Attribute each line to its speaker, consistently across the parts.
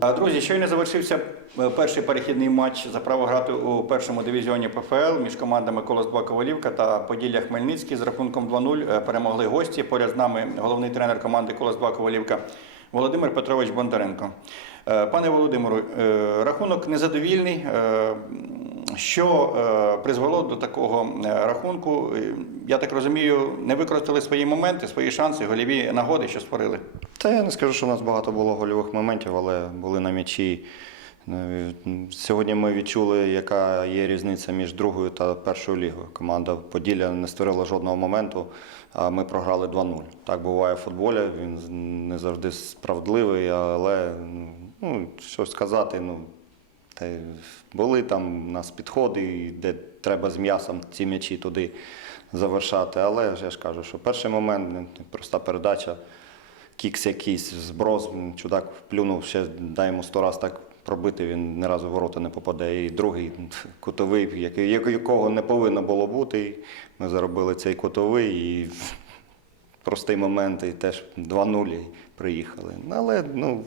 Speaker 1: Друзі, щойно завершився е, перший перехідний матч за право грати у першому дивізіоні ПФЛ між командами Колос 2 Ковалівка та Поділля Хмельницький з рахунком 2-0 е, перемогли гості. Поряд з нами головний тренер команди Колос 2 Ковалівка Володимир Петрович Бондаренко. Е, Пане Володимиру, рахунок незадовільний. Що е, призвело до такого е, рахунку? Я так розумію, не використали свої моменти, свої шанси, голіві нагоди, що створили.
Speaker 2: Та я не скажу, що у нас багато було гольових моментів, але були на м'ячі. Е, Сьогодні ми відчули, яка є різниця між другою та першою лігою. Команда Поділля не створила жодного моменту, а ми програли 2-0. Так буває в футболі. Він не завжди справедливий, але ну, що сказати, ну, та були там у нас підходи, де треба з м'ясом ці м'ячі туди завершати. Але я ж кажу, що перший момент проста передача, кікс якийсь, зброс, чудак плюнув, ще дай йому сто раз так пробити, він ні разу в ворота не попаде. І другий кутовий, якого не повинно було бути. Ми заробили цей кутовий і простий момент, і теж 2-0 приїхали. Але ну,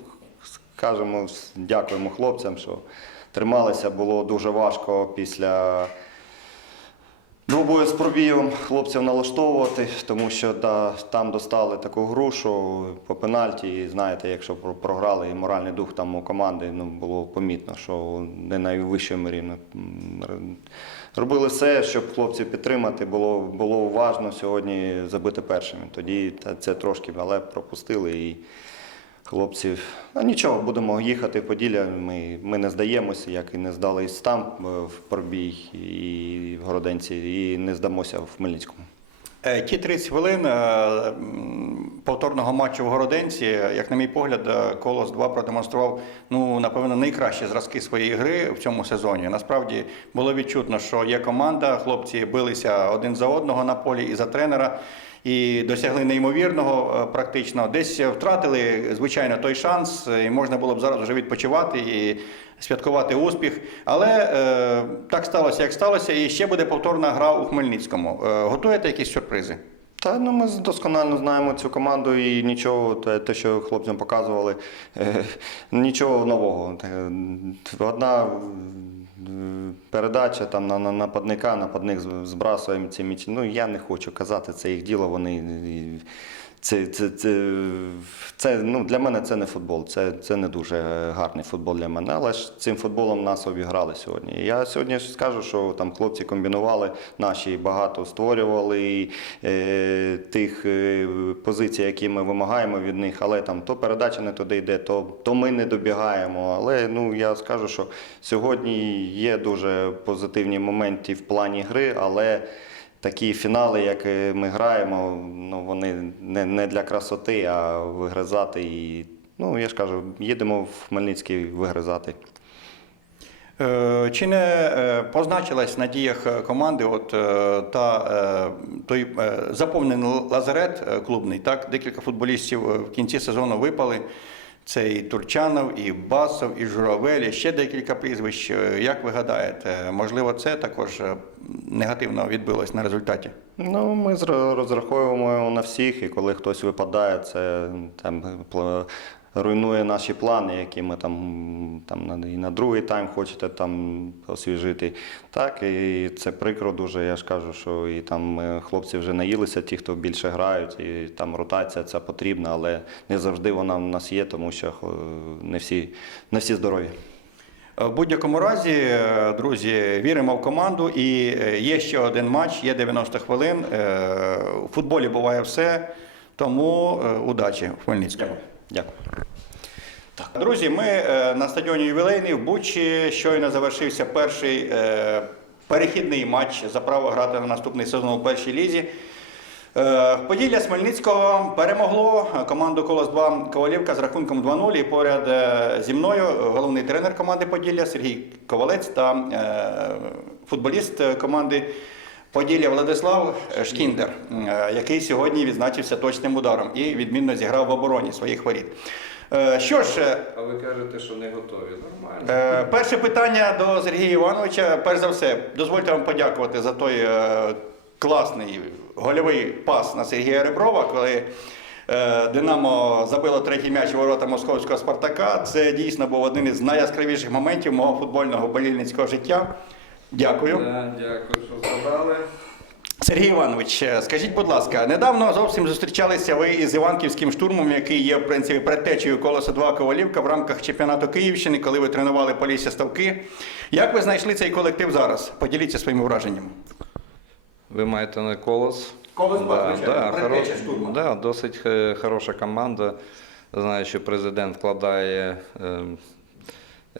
Speaker 2: скажемо, дякуємо хлопцям, що трималися. Було дуже важко після двобою з пробієм хлопців налаштовувати, тому що да, там достали таку гру, що по пенальті, і знаєте, якщо програли і моральний дух там у команди, ну, було помітно, що не найвищому рівні. Робили все, щоб хлопців підтримати, було, було уважно сьогодні забити першими. Тоді це трошки, але пропустили і хлопців. А нічого, будемо їхати в Поділля. Ми, ми не здаємося, як і не здались там е, в пробій і в Городенці, і не здамося в Хмельницькому.
Speaker 1: Е, Ті 30 хвилин е, повторного матчу в Городенці, як на мій погляд, Колос 2 продемонстрував ну напевно найкращі зразки своєї гри в цьому сезоні. Насправді було відчутно, що є команда, хлопці билися один за одного на полі і за тренера. І досягли неймовірного е, практично. Десь втратили, звичайно, той шанс, і можна було б зараз вже відпочивати і святкувати успіх. Але е, так сталося, як сталося, і ще буде повторна гра у Хмельницькому. Е, готуєте якісь сюрпризи?
Speaker 2: Та ну ми досконально знаємо цю команду і нічого, те, що хлопцям показували, е, нічого нового. Одна е, передача там на, на нападника, нападник збрасуємо збрасує ці м'ячі. Ну я не хочу казати, це їх діло. Вони це, це, це, це ну, для мене це не футбол. Це, це не дуже гарний футбол для мене. Але ж цим футболом нас обіграли сьогодні. Я сьогодні скажу, що там хлопці комбінували, наші багато створювали і, е, тих е, позицій, які ми вимагаємо від них. Але там то передача не туди йде, то, то ми не добігаємо. Але ну я скажу, що сьогодні є дуже позитивні моменти в плані гри, але. Такі фінали, як ми граємо, ну вони не, не для красоти, а вигризати. І, ну, я ж кажу, їдемо в Хмельницький вигризати.
Speaker 1: Е, Чи не е, позначилась на діях е, команди от та той заповнений лазарет клубний? Так, декілька футболістів в кінці сезону випали. Це і Турчанов, і Басов, і Журавель, і ще декілька прізвищ. Е, Як ви гадаєте, можливо, це також е, негативно відбилось на результаті?
Speaker 2: Ну, ми зра- розраховуємо на всіх, і коли хтось випадає, це там руйнує наші плани, які ми там, там і на другий тайм хочете там освіжити. Так, і це прикро дуже. Я ж кажу, що і там е, хлопці вже наїлися, ті, хто більше грають, і там ротація ця потрібна, але не завжди вона в нас є, тому що е, не всі, не всі здорові.
Speaker 1: Е, В будь-якому разі, друзі, віримо в команду. І є ще один матч, є 90 хвилин. У футболі буває все. Тому удачі в Хмельницькому.
Speaker 2: Дякую.
Speaker 1: Друзі, ми е, на стадіоні ювілейний в Бучі щойно завершився перший е, перехідний матч за право грати на наступний сезон у першій лізі. Е, Поділля Смельницького перемогло команду Колос 2 Ковалівка з рахунком 2-0. І поряд зі мною головний тренер команди Поділля Сергій Ковалець та футболіст команди Поділля Владислав Шкіндер, е, який сьогодні відзначився точним ударом і відмінно зіграв в обороні своїх воріт. Е, Що ж, е,
Speaker 3: А ви кажете, що не готові. Нормально.
Speaker 1: Е, Перше питання до Сергія Івановича. Перш за все, дозвольте вам подякувати за той е, класний гольовий пас на Сергія Реброва, коли е, Динамо забило третій м'яч ворота московського Спартака. Це дійсно був один із найяскравіших моментів мого футбольного болільницького життя. Дякую.
Speaker 3: Да, дякую, що згадали.
Speaker 1: Сергій Іванович, е, скажіть, будь ласка, недавно зовсім зустрічалися ви із Іванківським штурмом, який є в принципі предтечею колоса 2 Ковалівка в рамках чемпіонату Київщини, коли ви тренували Полісся Ставки. Як ви знайшли цей колектив зараз? Поділіться своїми враженнями.
Speaker 3: Ви маєте на колос.
Speaker 1: Колос,
Speaker 3: да, да,
Speaker 1: предтеча штурму.
Speaker 3: да, досить е, хороша команда. Знаю, що президент вкладає е,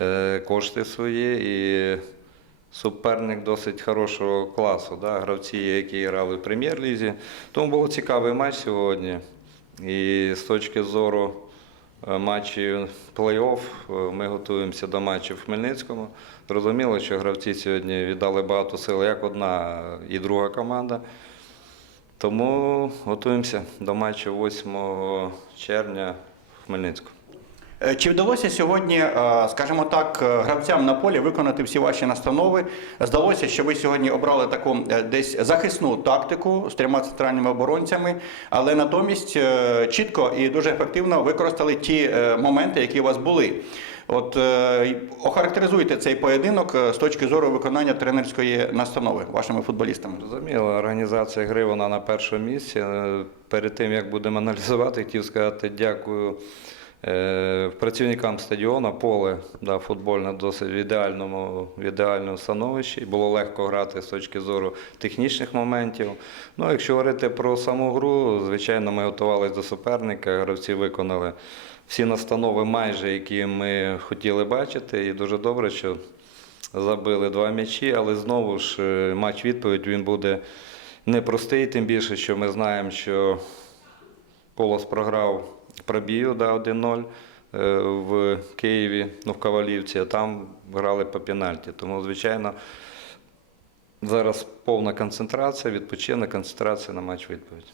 Speaker 3: е, кошти свої і суперник досить хорошого класу. Да, гравці, які грали в прем'єр-лізі. Тому був цікавий матч сьогодні. І з точки зору е, матчів плей-офф е, ми готуємося до матчів в Хмельницькому. Зрозуміло, що гравці сьогодні віддали багато сил як одна і друга команда. Тому готуємося до матчу 8 червня в Хмельницькому.
Speaker 1: Е, Чи вдалося сьогодні, е, скажімо так, е, гравцям на полі виконати всі ваші настанови? Здалося, що ви сьогодні обрали таку десь захисну тактику з трьома центральними оборонцями, але натомість чітко і дуже ефективно використали ті моменти, які у вас були. От охарактеризуйте цей поєдинок з точки зору виконання тренерської настанови вашими футболістами.
Speaker 3: Зрозуміло, організація гри вона на першому місці. Перед тим як будемо аналізувати, хотів сказати дякую працівникам стадіону. Поле да, футбольне досить в ідеальному, в ідеальному становищі. Було легко грати з точки зору технічних моментів. Ну, якщо говорити про саму гру, звичайно, ми готувалися до суперника, гравці виконали всі настанови, майже які ми хотіли бачити, і дуже добре, що забили два м'ячі, але знову ж е, матч відповідь він буде непростий, тим більше, що ми знаємо, що Полос програв пробію да, 1-0 е, в Києві, ну в Ковалівці, а там грали по пенальті. Тому, звичайно, зараз повна концентрація, відпочинок, концентрація на матч відповідь.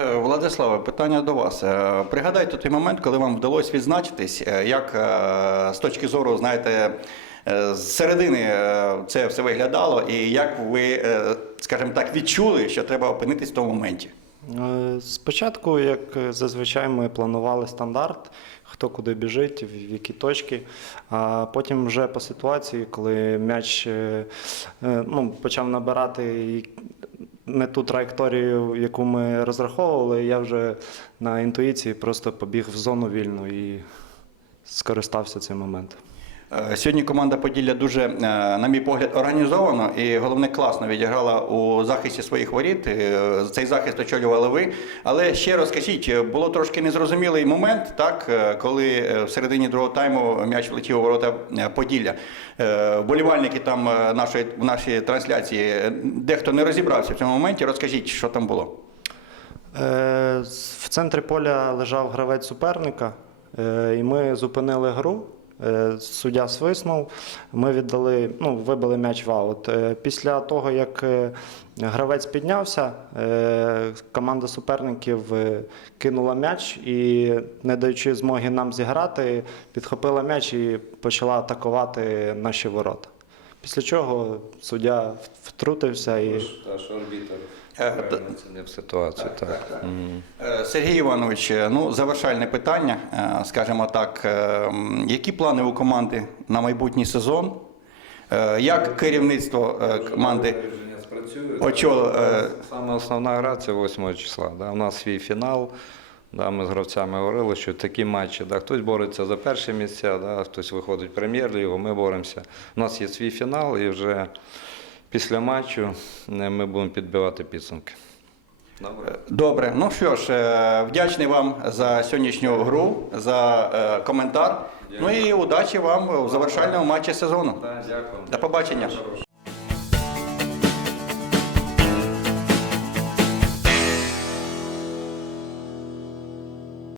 Speaker 1: Е, Владиславе, питання до вас. Е, Пригадайте той момент, коли вам вдалося відзначитись, як з точки зору, знаєте, з середини це все виглядало, і як ви, скажімо так, відчули, що треба опинитись в тому моменті.
Speaker 4: Е, Спочатку, як е, зазвичай, ми планували стандарт, хто куди біжить, в які точки. А потім вже по ситуації, коли м'яч е, ну, почав набирати не ту траєкторію, яку ми розраховували, я вже на інтуїції просто побіг в зону вільну і скористався цим моментом.
Speaker 1: Е, Сьогодні команда Поділля дуже, е, на мій погляд, організовано і головне класно відіграла у захисті своїх воріт. Е, Цей захист очолювали ви. Але ще розкажіть, е, було трошки незрозумілий момент, так, коли в середині другого тайму м'яч влетів у ворота Поділля. Вболівальники там нашої, в нашій трансляції, дехто не розібрався в цьому моменті. Розкажіть, що там було.
Speaker 4: В центрі поля лежав гравець суперника, і ми зупинили гру. Е, Суддя свиснув, ми віддали, ну, вибили м'яч в аут. Е, Після того, як е, гравець піднявся, команда суперників кинула м'яч і, не даючи змоги нам зіграти, підхопила м'яч і почала атакувати наші ворота. Після чого суддя втрутився і.
Speaker 3: Та, що арбітер
Speaker 1: Е,
Speaker 3: оцінив ситуацію. Так, Мгм.
Speaker 1: Е, Сергій Іванович, е, ну завершальне питання, скажімо так, які плани у команди на майбутній сезон? Як керівництво команди
Speaker 3: спрацює. Саме основна гра це 8 числа. Да. У нас свій фінал. Да, ми з гравцями говорили, що такі матчі, да, хтось бореться за перші місця, да, хтось виходить в прем'єр-лігу, ми боремося. У нас є свій фінал, і вже після матчу е, ми будемо підбивати підсумки. Добре.
Speaker 1: Добре, ну що ж, е, вдячний вам за сьогоднішню гру, за е, коментар. Ну і удачі вам у завершальному матчі сезону.
Speaker 3: Дякую.
Speaker 1: До побачення.